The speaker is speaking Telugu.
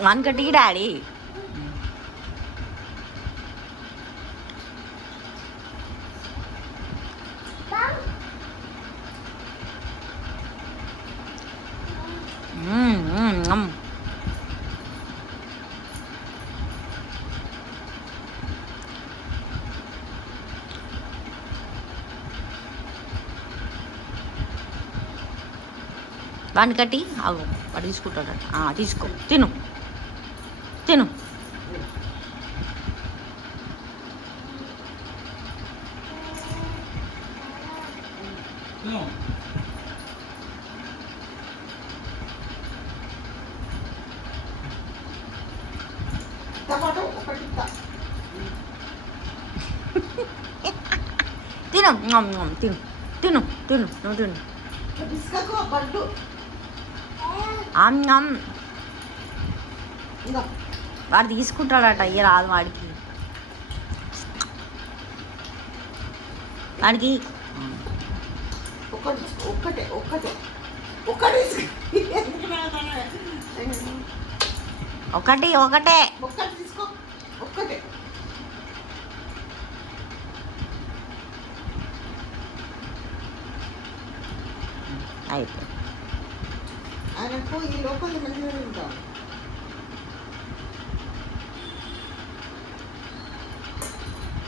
వానికట్టి డాడీ వాడిని కట్టి ఆగు వాడు తీసుకుంటాడట తీసుకో తిను తిను తిను తిను తిను తిను నువ్వు తిను వాడు తీసుకుంటాడట అయ్య రాదు వాడికి వాడికి ఒక్కటే ఒకటే తీసుకో ఒక్కటే అయిపోయి ఆయనకు ఈ లోపల మంచిగా ఉంటాం